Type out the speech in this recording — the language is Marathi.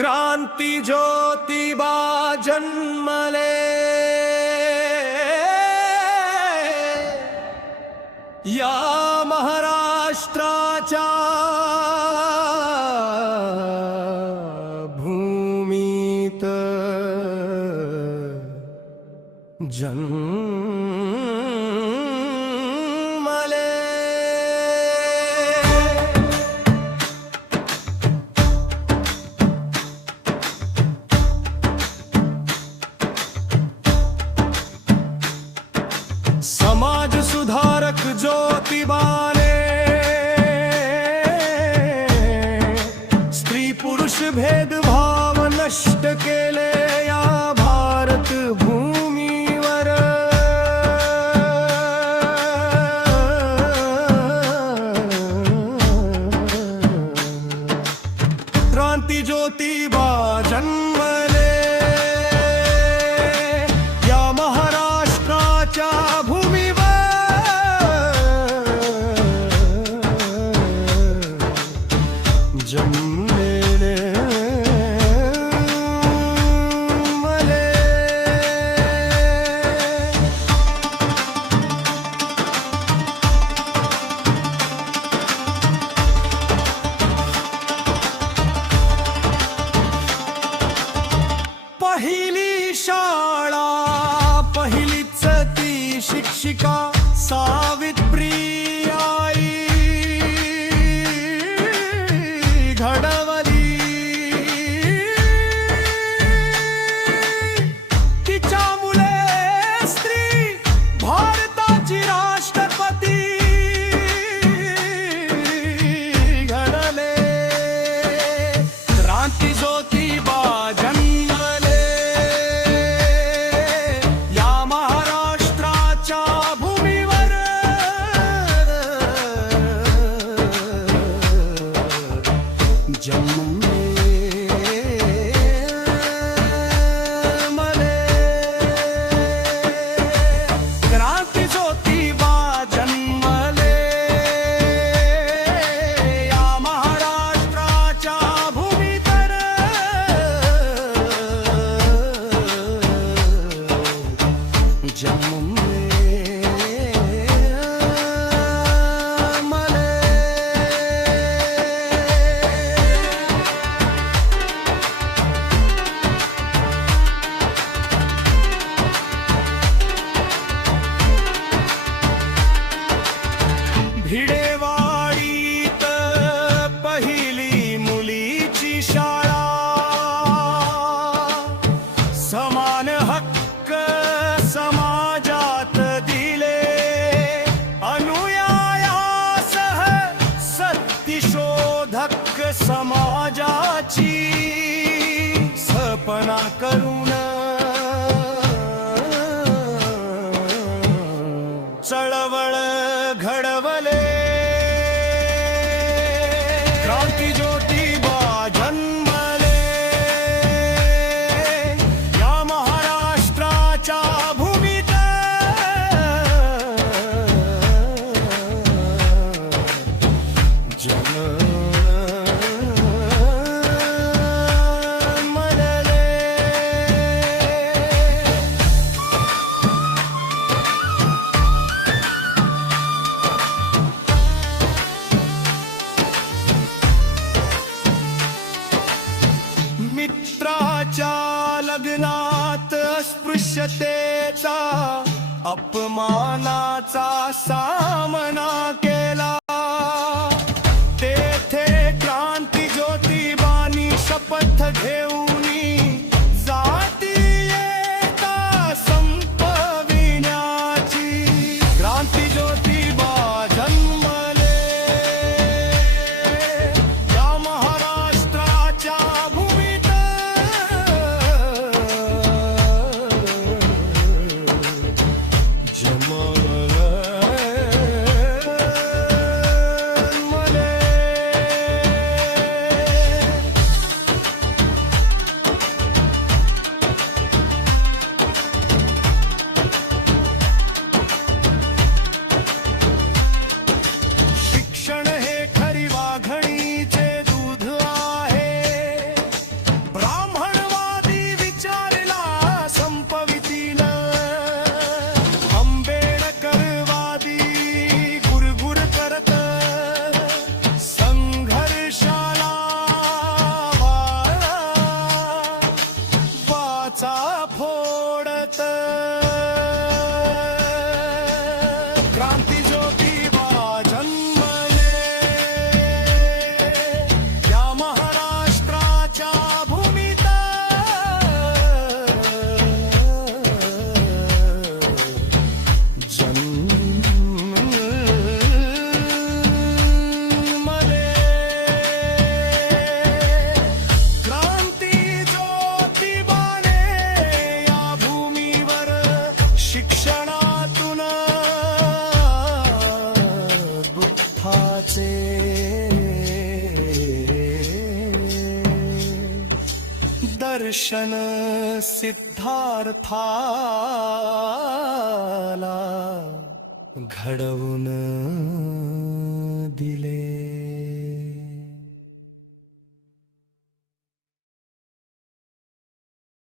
क्रांती ज्योतिबा जन्मले, या महाराष्ट्राच्या भूमीत जन्मले। समाज सुधारक ज्योतिबाने स्त्री पुरुष भेदभाव नष्ट केले या भारत भूमीवर। क्रांती ज्योतिबा जन्मले, या महाराष्ट्राच्या भूमीवर जन्मले मले। पहिली शाळा पहिलीच ती शिक्षिका सावित्रीबाई घडवली। तिच्यामुळे स्त्री भारताची राष्ट्रपती घडले। क्रांती ज्योतिबा जन्मले, या महाराष्ट्राच्या भूमीवर जन्मले मले। क्रांती ज्योतिबा जन्मले, या महाराष्ट्राच्या भूमीवर जन्मले मले। भिडेवाडीत पहिली मुलीची शाळा, समान हक्क समाजात दिले। अनुयायासह सत्यशोधक समाजाची स्थापना करून चळवळ घडवले। क्रांती ज्योतिबा जन्मले, या महाराष्ट्राच्या भूमीत जन्मले। मित्राच्या लग्नात अस्पृश्यतेचा अपमानाचा सामना केला। तेथे क्रांती ज्योतिबानी शपथ घेऊनी जातीयता संपविण्याची। क्रांती ज्योतिबा जन्मले, या महाराष्ट्राच्या भूमीत जन्मले दर्शन सिद्धार्थाला घडवून दिले.